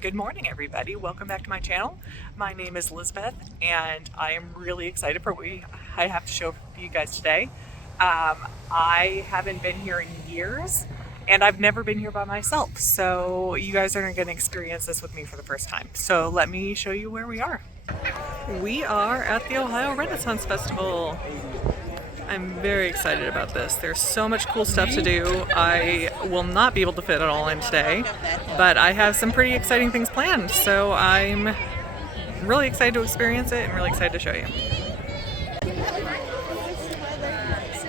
Good morning, everybody. Welcome back to my channel. My name is Elizabeth, and I am really excited for what I have to show for you guys today. I haven't been here in years, and I've never been here by myself, so you guys are going to experience this with me for the first time. So let me show you where we are. We are at the Ohio Renaissance Festival. I'm very excited about this. There's so much cool stuff to do. I will not be able to fit it all in today, but I have some pretty exciting things planned, so I'm really excited to experience it and really excited to show you.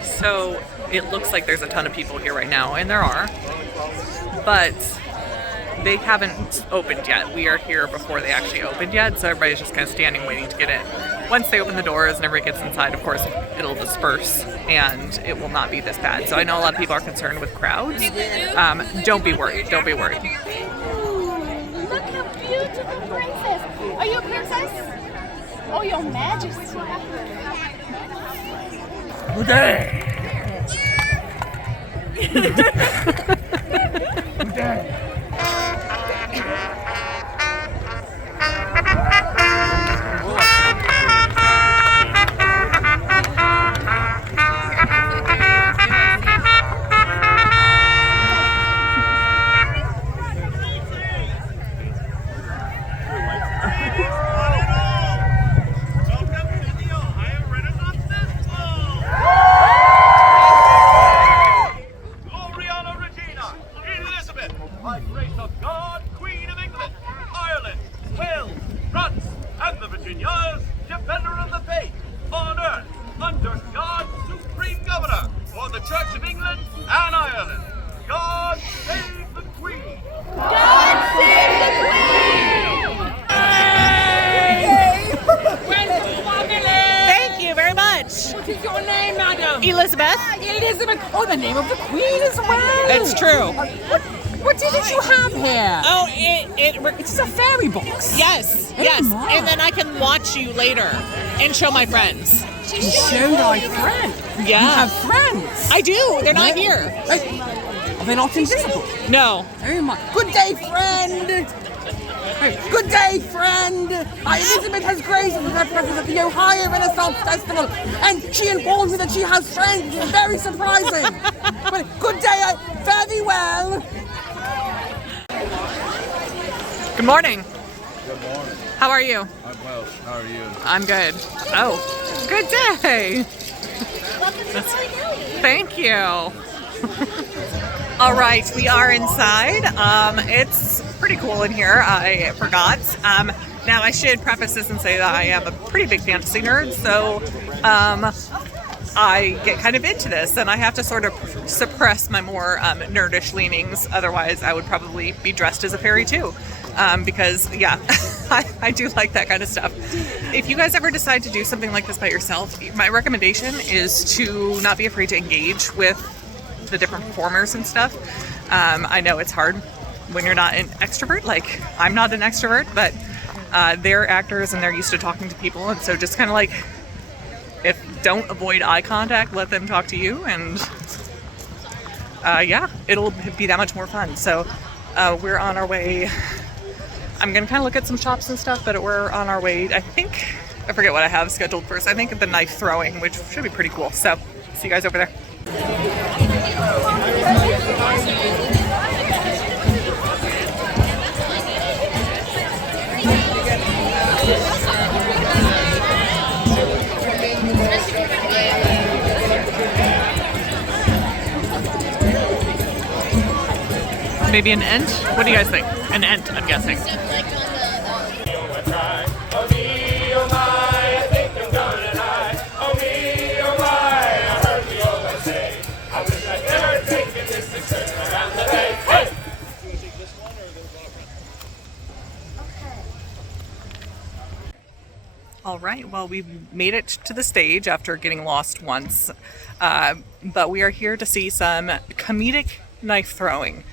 So it looks like there's a ton of people here right now, and there are, but they haven't opened yet. We are here before they actually opened yet, so everybody's just kind of standing waiting to get in. Once they open the doors and everybody gets inside, of course, it'll disperse and it will not be this bad. So I know a lot of people are concerned with crowds. Don't be worried. Don't be worried. Ooh, look how beautiful, princess. Are you a princess? Oh, your majesty. Good day. Good day. By grace of God, Queen of England, Ireland, Wales, France, and the Virginias, defender of the faith, on earth, under God's supreme governor, for the Church of England and Ireland. God save the Queen! God save the Queen! Thank you very much. What is your name, madam? Elizabeth. Elizabeth. Oh, the name of the Queen as well. It's true. What is it you have here? Oh, It's a fairy box. yes, Oh yes. my. And then I can watch you later and show my friends. You show thy friend. Yeah. You have friends. I do. They're not here. Are they not invisible? No. Oh my. Good day, friend. Good day, friend. Elizabeth has graced with her presence at the Ohio Renaissance Festival, and she informs me that she has friends. It's very surprising. But good day, fare thee well. Good morning. Good morning. How are you? I'm well. How are you? I'm good. Oh, good day. Thank you. All right, we are inside. It's pretty cool in here. I forgot. Now I should preface this and say that I am a pretty big fantasy nerd, so I get kind of into this, and I have to sort of suppress my more nerdish leanings. Otherwise, I would probably be dressed as a fairy too. Because yeah, I do like that kind of stuff. If you guys ever decide to do something like this by yourself, my recommendation is to not be afraid to engage with the different performers and stuff. I know it's hard when you're not an extrovert, like I'm not an extrovert, but they're actors and they're used to talking to people, and so just kind of like, if don't avoid eye contact, let them talk to you, and yeah, it'll be that much more fun. So we're on our way. I'm gonna kind of look at some shops and stuff, but we're on our way. I forget what I have scheduled first. I think the knife throwing, which should be pretty cool. So see you guys over there. Maybe an ent? What do you guys think? An ent, I'm guessing. All right, well, we've made it to the stage after getting lost once, but we are here to see some comedic knife throwing.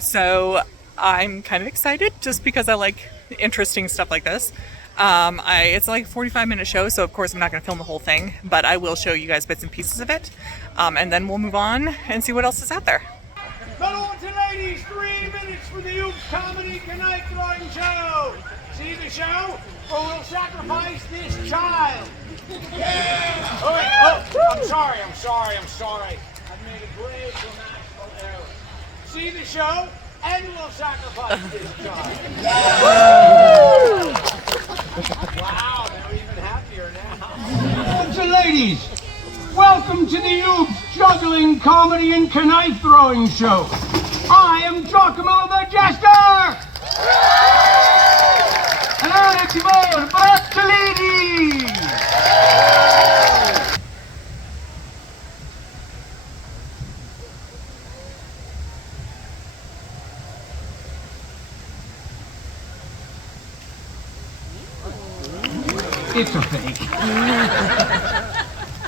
So I'm kind of excited just because I like interesting stuff like this. It's like a 45-minute show, so of course I'm not going to film the whole thing, but I will show you guys bits and pieces of it, and then we'll move on and see what else is out there. Fellows and ladies, 3 minutes for the Oops Comedy Knife Throwing Show. See the show? Or we'll sacrifice this child. Yeah! Oh, wait, I'm sorry. I've made a grave grammatical error. See the show, and we'll sacrifice this child. Wow, they're even happier now. Fellows and ladies, welcome to the Oops Juggling Comedy and Knife Throwing Show. I am Giacomo the Jester! And ora ci vuole Bracciolini! It's a fake.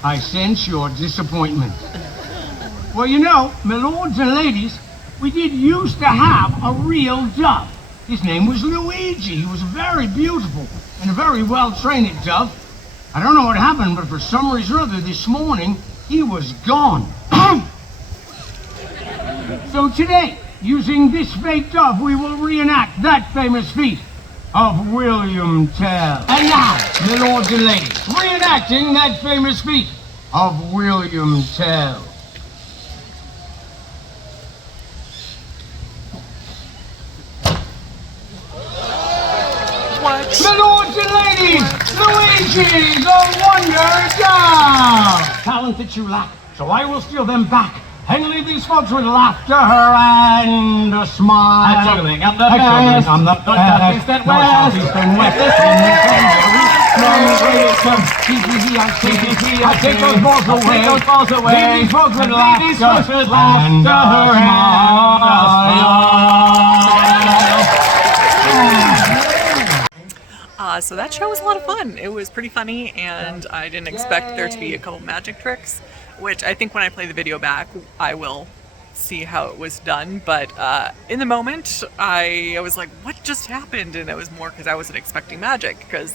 I sense your disappointment. Well, you know, my lords and ladies, we did used to have a real dove. His name was Luigi. He was very beautiful and a very well-trained dove. I don't know what happened, but for some reason or other this morning, he was gone. So today, using this fake dove, we will reenact that famous feat of William Tell. And now, my lords and ladies, reenacting that famous feat of William Tell. What? My lords and ladies, Luigi the Wonder Dove! Talent that you lack, so I will steal them back and leave these folks with laughter and a smile. I'm juggling, I'm the best. I'm the North, south, east, and west. North, south, east, and west. I take those balls away. Leave these folks with laughter and a smile. So that show was a lot of fun. It was pretty funny, and I didn't expect there to be a couple magic tricks, which I think when I play the video back, I will see how it was done. But in the moment, I was like, what just happened? And it was more because I wasn't expecting magic, because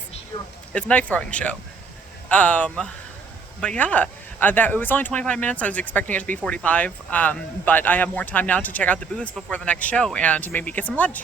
it's a knife throwing show. But yeah, it was only 25 minutes. I was expecting it to be 45, but I have more time now to check out the booths before the next show and to maybe get some lunch.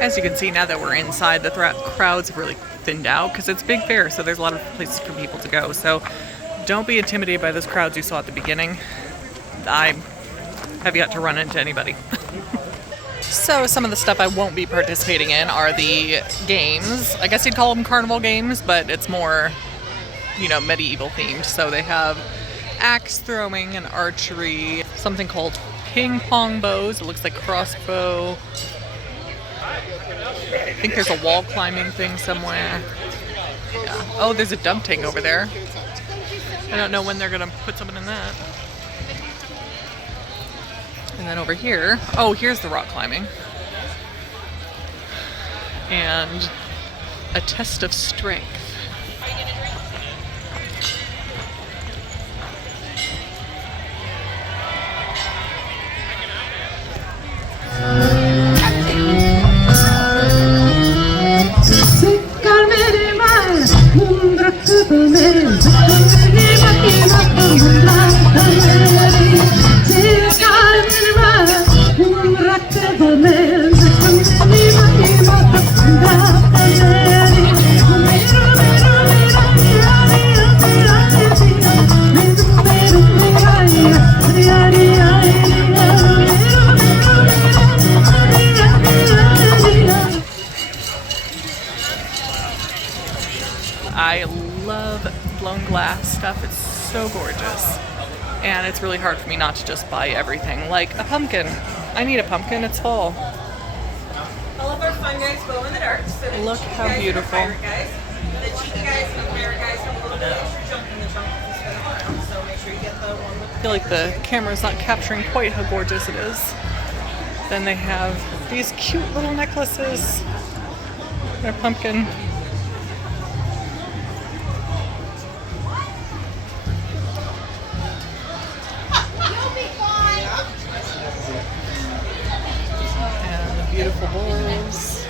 As you can see, now that we're inside, the crowds have really thinned out because it's a big fair, so there's a lot of places for people to go. So don't be intimidated by those crowds you saw at the beginning. I have yet to run into anybody. So some of the stuff I won't be participating in are the games. I guess you'd call them carnival games, but it's more, you know, medieval themed. So they have axe throwing and archery, something called ping pong bows. It looks like crossbow. I think there's a wall climbing thing somewhere. Yeah. Oh, there's a dump tank over there. I don't know when they're gonna put someone in that. And then over here, oh, here's the rock climbing. And a test of strength. Thank you. I love blown glass stuff. It's so gorgeous. And it's really hard for me not to just buy everything. Like a pumpkin. I need a pumpkin, it's fall. All of our fun guys glow in the dark. So the Look cheeky how guys beautiful. Are pirate guys. The cheeky guys and the pirate guys have a little bit of extra junk in the trunk if you spin them around. So make sure you get the one with I feel like the camera's not capturing quite how gorgeous it is. Then they have these cute little necklaces. Their pumpkin. And the beautiful bowls.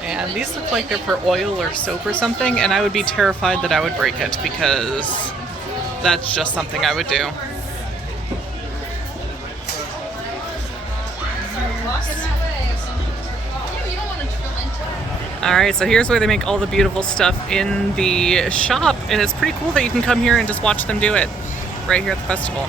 And these look like they're for oil or soap or something, and I would be terrified that I would break it because that's just something I would do. Alright, so here's where they make all the beautiful stuff in the shop, and it's pretty cool that you can come here and just watch them do it right here at the festival.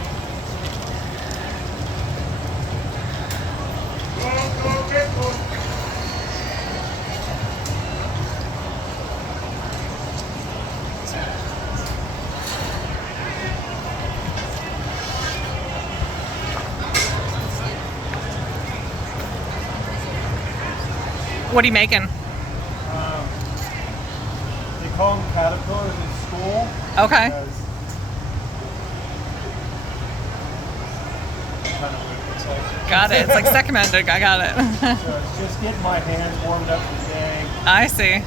What are you making? They call them caterpillars in school. Okay. Because kind of what it looks like. Got it. It's like seconded. I got it. So it's just getting my hands warmed up for the day. I see.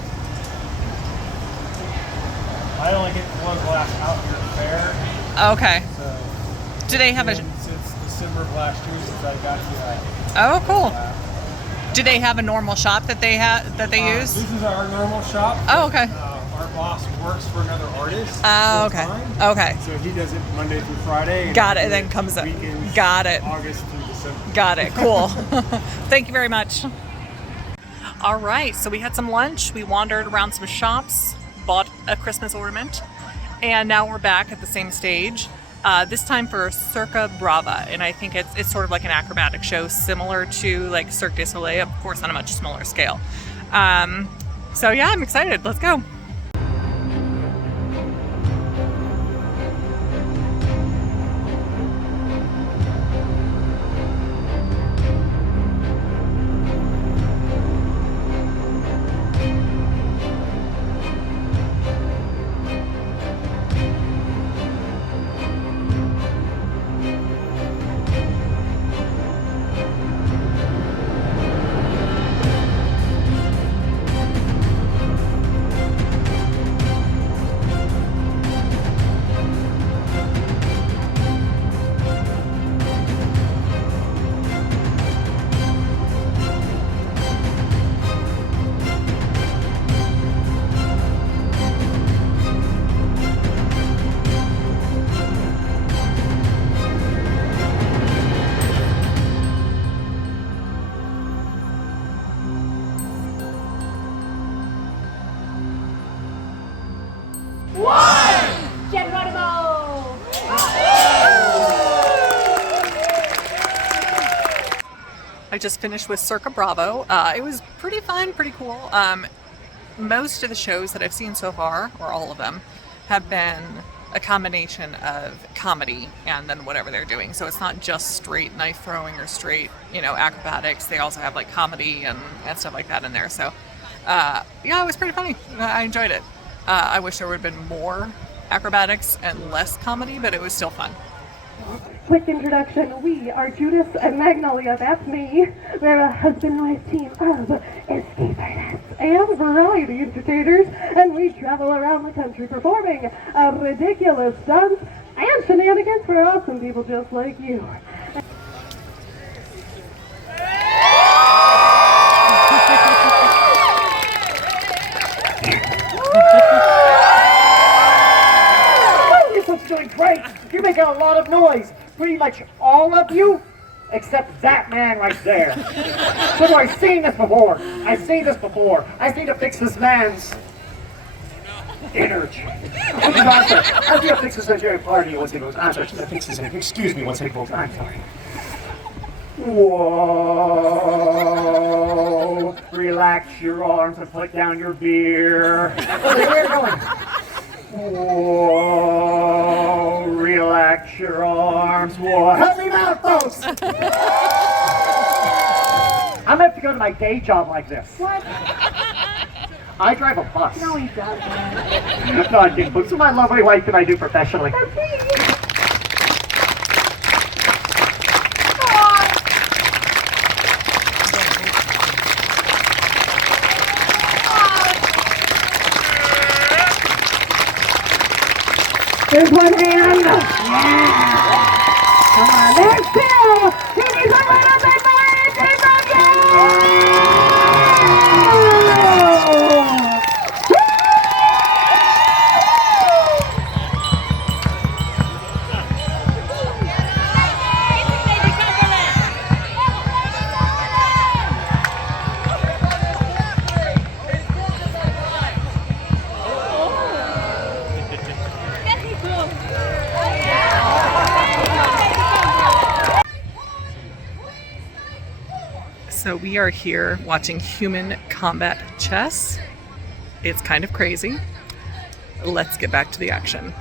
I only get one glass out here at the fair. Okay. So Do they have a... since December of last year, since I got here, Oh, cool. Do they have a normal shop that they use? This is our normal shop. Oh, okay. Our boss works for another artist. Oh, okay. full-time. Okay. So he does it Monday through Friday. And Got it, I do then comes up. weekends, Got it. August through December. Got it. Cool. Thank you very much. All right. So we had some lunch. We wandered around some shops, bought a Christmas ornament, and now we're back at the same stage. This time for Circa Brava, and I think it's sort of like an acrobatic show, similar to like Cirque du Soleil, of course on a much smaller scale. So yeah, I'm excited. Let's go. Geronimo! I just finished with Circa Bravo. It was pretty fun, pretty cool. Most of the shows that I've seen so far, or all of them, have been a combination of comedy and then whatever they're doing. So it's not just straight knife throwing or straight, acrobatics. They also have like comedy and stuff like that in there. So yeah, it was pretty funny. I enjoyed it. I wish there would have been more acrobatics and less comedy, but it was still fun. Quick introduction, we are Judas and Magnolia, that's me. We're a husband and wife team of escape artists and variety entertainers, and we travel around the country performing ridiculous stunts and shenanigans for awesome people just like you. This one's doing great. You're making a lot of noise. Pretty much all of you, except that man right there. So I've seen this before. I've seen this before. I need to fix this man's energy. I need to fix this energy party. I'm sorry, fix this energy. Excuse me one second, folks. I'm sorry. Whoa! Relax your arms and put down your beer. Okay, where are you going? Whoa! Relax your arms. Whoa! Help me out, folks! I'm gonna have to go to my day job like this. What? I drive a bus. No, he doesn't. No, I didn't. But so my lovely wife and I do professionally. There's one hand. Yeah. Come on, there's two. He needs a little bit more energy from you. So we are here watching human combat chess. It's kind of crazy. Let's get back to the action.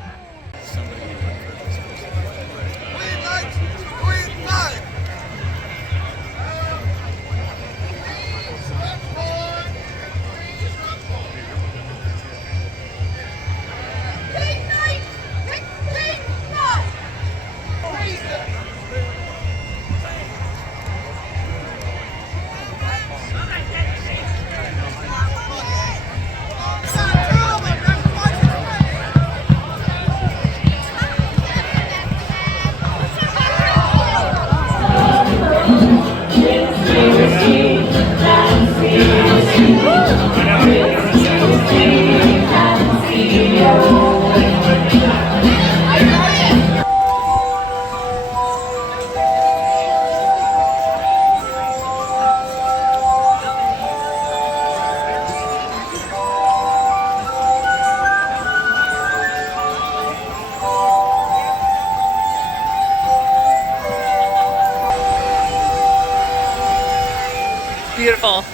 Beautiful.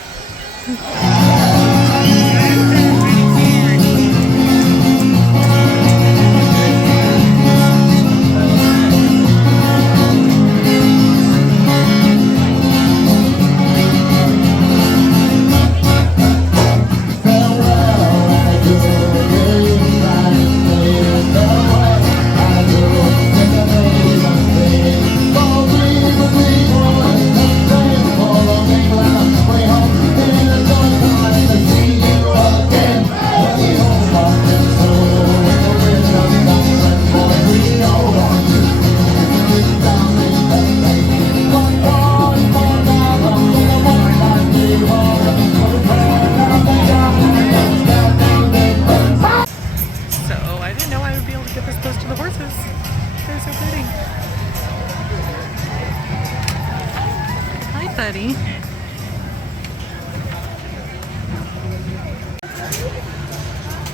Buddy.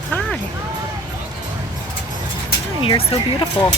Hi. Hi, you're so beautiful.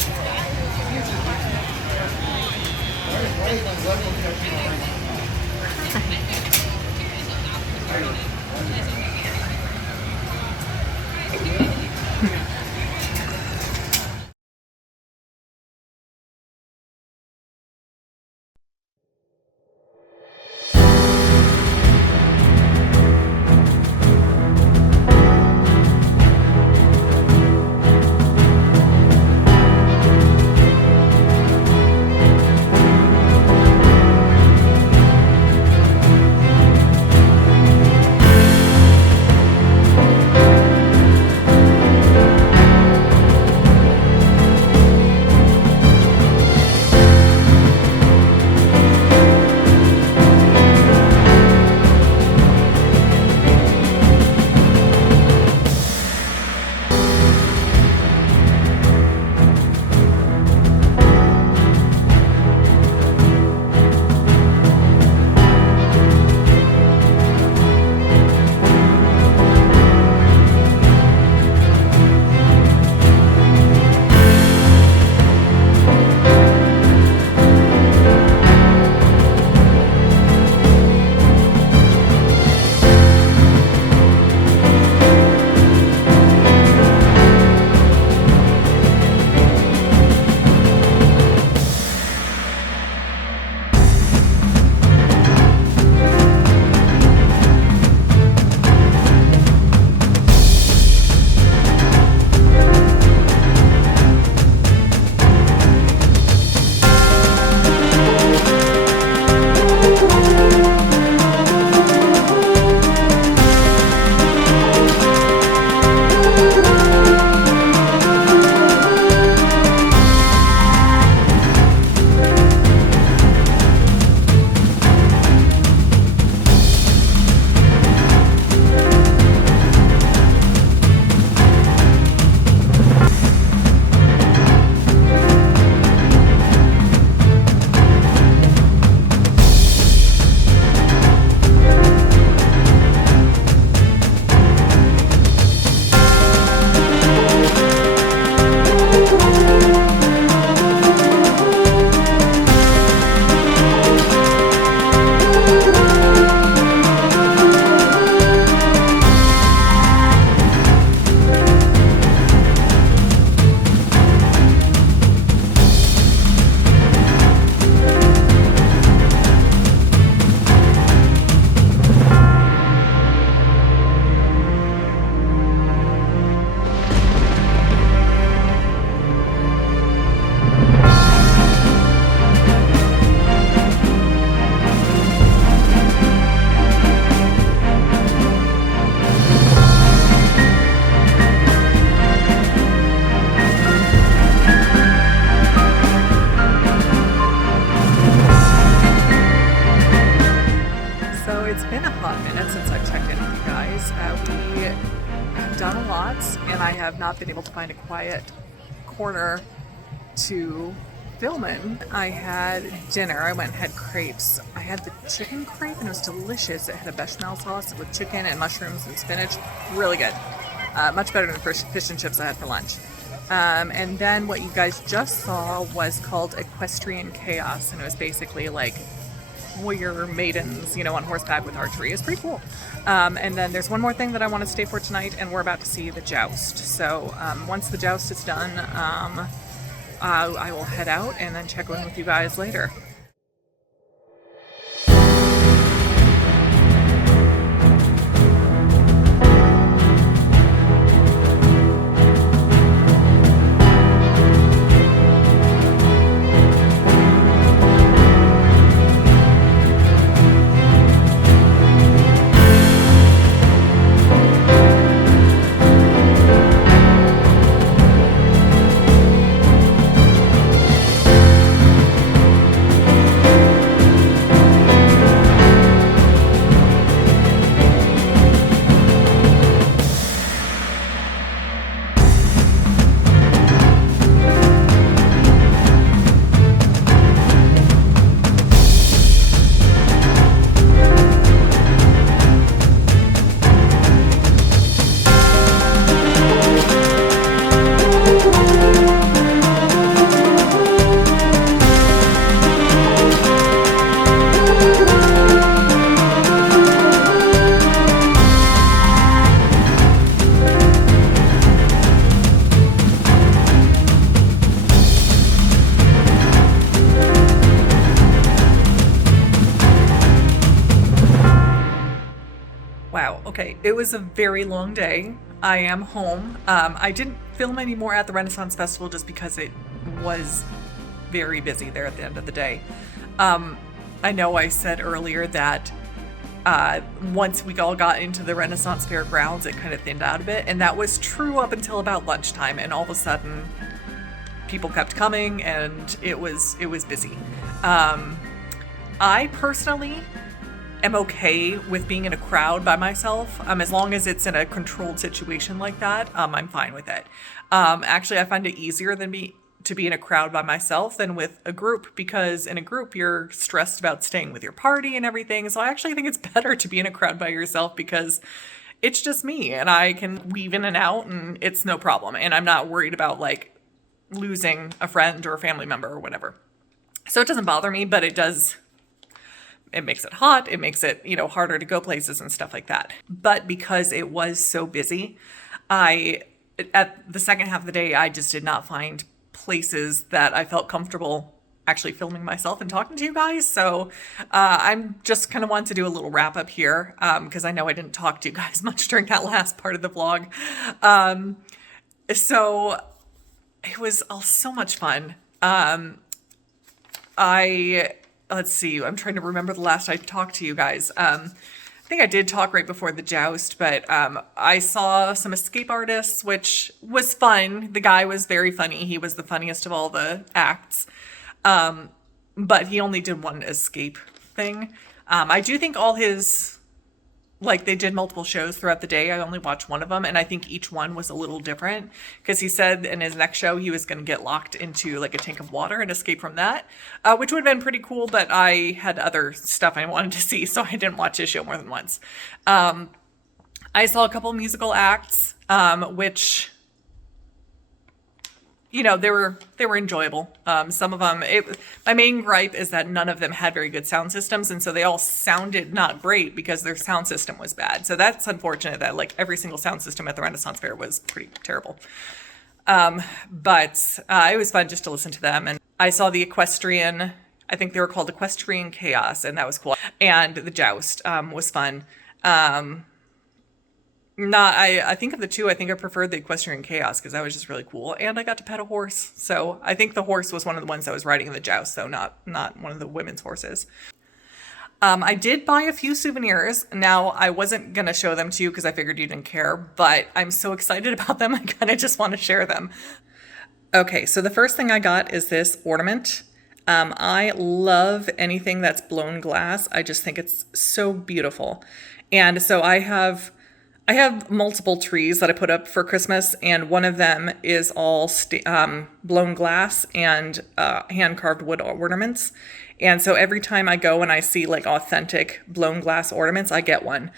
guys. We have done a lot, and I have not been able to find a quiet corner to film in. I had dinner. I went and had crepes. I had the chicken crepe, and it was delicious. It had a bechamel sauce with chicken and mushrooms and spinach. Really good. Much better than the fish and chips I had for lunch. And then what you guys just saw was called Equestrian Chaos, and it was basically like warrior maidens, you know, on horseback with archery. It's pretty cool. And then there's one more thing that I want to stay for tonight, and we're about to see the joust. So once the joust is done, I will head out and then check in with you guys later. Wow, okay, it was a very long day. I am home. I didn't film any more at the Renaissance Festival just because it was very busy there at the end of the day. I know I said earlier that once we all got into the Renaissance Fair grounds, it kind of thinned out a bit, and that was true up until about lunchtime, and all of a sudden people kept coming and it was busy. I personally am okay with being in a crowd by myself, as long as it's in a controlled situation like that. I'm fine with it. Actually, I find it easier to be in a crowd by myself than with a group, because in a group you're stressed about staying with your party and everything. So I actually think it's better to be in a crowd by yourself, because it's just me and I can weave in and out and it's no problem. And I'm not worried about like losing a friend or a family member or whatever. So it doesn't bother me, but it makes it hot. It makes it, harder to go places and stuff like that. But because it was so busy, at the second half of the day, I just did not find places that I felt comfortable actually filming myself and talking to you guys. So I'm just kind of want to do a little wrap up here, because I know I didn't talk to you guys much during that last part of the vlog. So it was so much fun. Let's see, I'm trying to remember the last I talked to you guys. I think I did talk right before the joust, but I saw some escape artists, which was fun. The guy was very funny. He was the funniest of all the acts. But he only did one escape thing. I do think all his, they did multiple shows throughout the day. I only watched one of them, and I think each one was a little different, because he said in his next show he was going to get locked into a tank of water and escape from that, which would have been pretty cool, but I had other stuff I wanted to see, so I didn't watch his show more than once. I saw a couple musical acts, which, they were enjoyable. Some of them, my main gripe is that none of them had very good sound systems, and so they all sounded not great because their sound system was bad. So that's unfortunate that every single sound system at the Renaissance Fair was pretty terrible. But it was fun just to listen to them. And I saw the Equestrian, I think they were called Equestrian Chaos, and that was cool. And the joust was fun. I think of the two, I think I preferred the Equestrian Chaos because that was just really cool. And I got to pet a horse. So I think the horse was one of the ones that was riding in the joust, though, not one of the women's horses. I did buy a few souvenirs. Now, I wasn't going to show them to you because I figured you didn't care, but I'm so excited about them, I kind of just want to share them. Okay, so the first thing I got is this ornament. I love anything that's blown glass. I just think it's so beautiful. And so I have I have multiple trees that I put up for Christmas, and one of them is all blown glass and hand-carved wood ornaments. And so every time I go and I see like authentic blown glass ornaments, I get one.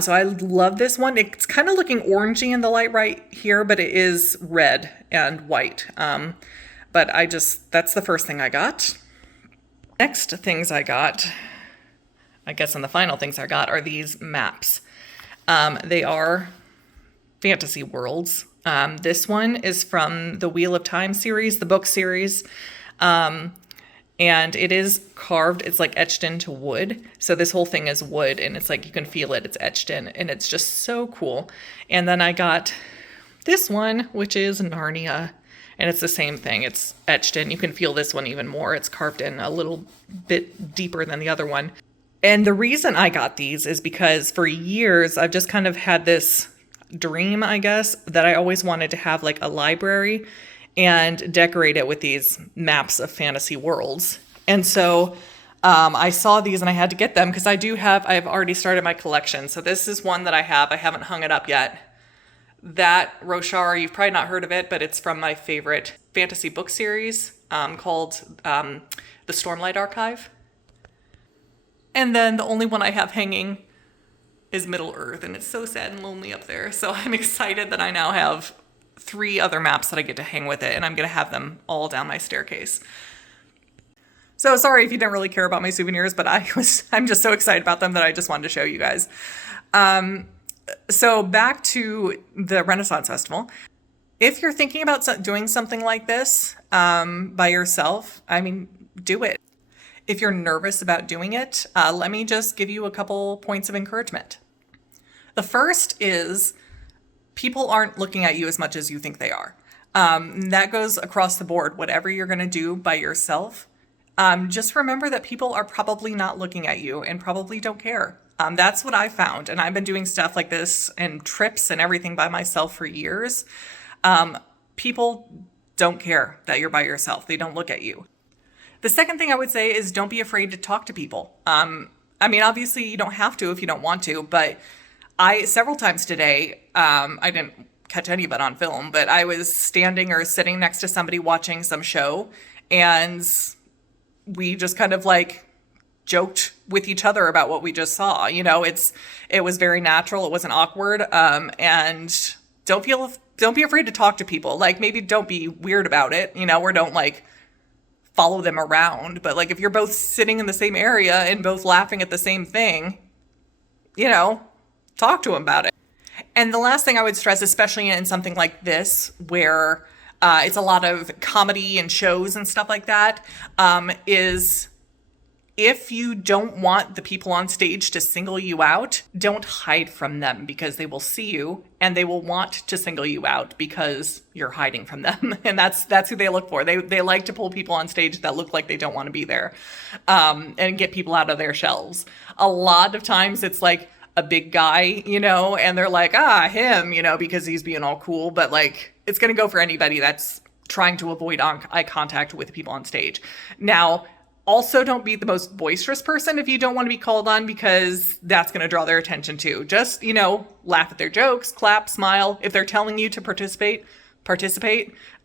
So I love this one. It's kind of looking orangey in the light right here, but it is red and white. But that's the first thing I got. Next things I got, I guess, and the final things I got are these maps. They are fantasy worlds. This one is from the Wheel of Time series, the book series. And it is carved, it's like etched into wood. So this whole thing is wood, and it's like you can feel it, it's etched in, and it's just so cool. And then I got this one, which is Narnia, and it's the same thing. It's etched in. You can feel this one even more. It's carved in a little bit deeper than the other one. And the reason I got these is because for years I've just kind of had this dream, I guess, that I always wanted to have like a library and decorate it with these maps of fantasy worlds. And so I saw these and I had to get them because I've already started my collection. So this is one that I haven't hung it up yet. That Roshar, you've probably not heard of it, but it's from my favorite fantasy book series called The Stormlight Archive. And then the only one I have hanging is Middle Earth, and it's so sad and lonely up there. So I'm excited that I now have 3 other maps that I get to hang with it, and I'm going to have them all down my staircase. So sorry if you didn't really care about my souvenirs, but I'm just so excited about them that I just wanted to show you guys. So back to the Renaissance Festival. If you're thinking about doing something like this by yourself, I mean, do it. If you're nervous about doing it, let me just give you a couple points of encouragement. The first is people aren't looking at you as much as you think they are. That goes across the board. Whatever you're going to do by yourself, just remember that people are probably not looking at you and probably don't care. That's what I found. And I've been doing stuff like this and trips and everything by myself for years. People don't care that you're by yourself. They don't look at you. The second thing I would say is don't be afraid to talk to people. I mean, obviously you don't have to if you don't want to, but several times today, I didn't catch any of it on film, but I was standing or sitting next to somebody watching some show, and we just kind of like joked with each other about what we just saw. You know, it was very natural. It wasn't awkward. And don't be afraid to talk to people. Like, maybe don't be weird about it, you know, or don't like follow them around. But like, if you're both sitting in the same area and both laughing at the same thing, you know, talk to them about it. And the last thing I would stress, especially in something like this, where it's a lot of comedy and shows and stuff like that, is if you don't want the people on stage to single you out, don't hide from them, because they will see you and they will want to single you out because you're hiding from them. And that's who they look for. They like to pull people on stage that look like they don't want to be there, and get people out of their shells. A lot of times it's like a big guy, you know, and they're like, him, you know, because he's being all cool. But like, it's going to go for anybody that's trying to avoid eye contact with people on stage. Now, also, don't be the most boisterous person if you don't want to be called on, because that's going to draw their attention too. Just, you know, laugh at their jokes, clap, smile. If they're telling you to participate,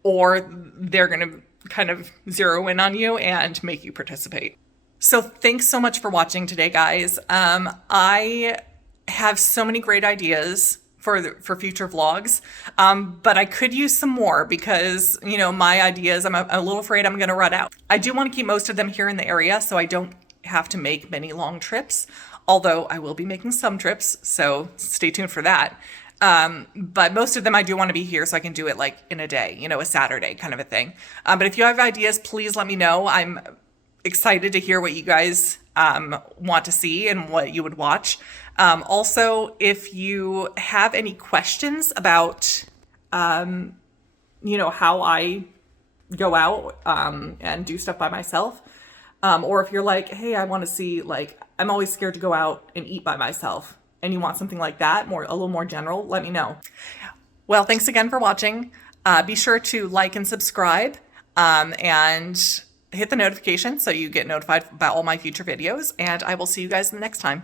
or they're going to kind of zero in on you and make you participate. So thanks so much for watching today, guys. I have so many great ideas for future vlogs, but I could use some more because, you know, my ideas, I'm a little afraid I'm going to run out. I do want to keep most of them here in the area so I don't have to make many long trips, although I will be making some trips, so stay tuned for that. But most of them I do want to be here so I can do it like in a day, you know, a Saturday kind of a thing. But if you have ideas, please let me know. I'm excited to hear what you guys want to see and what you would watch. Also, if you have any questions about, you know, how I go out and do stuff by myself, or if you're like, hey, I want to see, like, I'm always scared to go out and eat by myself, and you want something like that, a little more general, let me know. Well, thanks again for watching. Be sure to like and subscribe, and hit the notification so you get notified about all my future videos, and I will see you guys next time.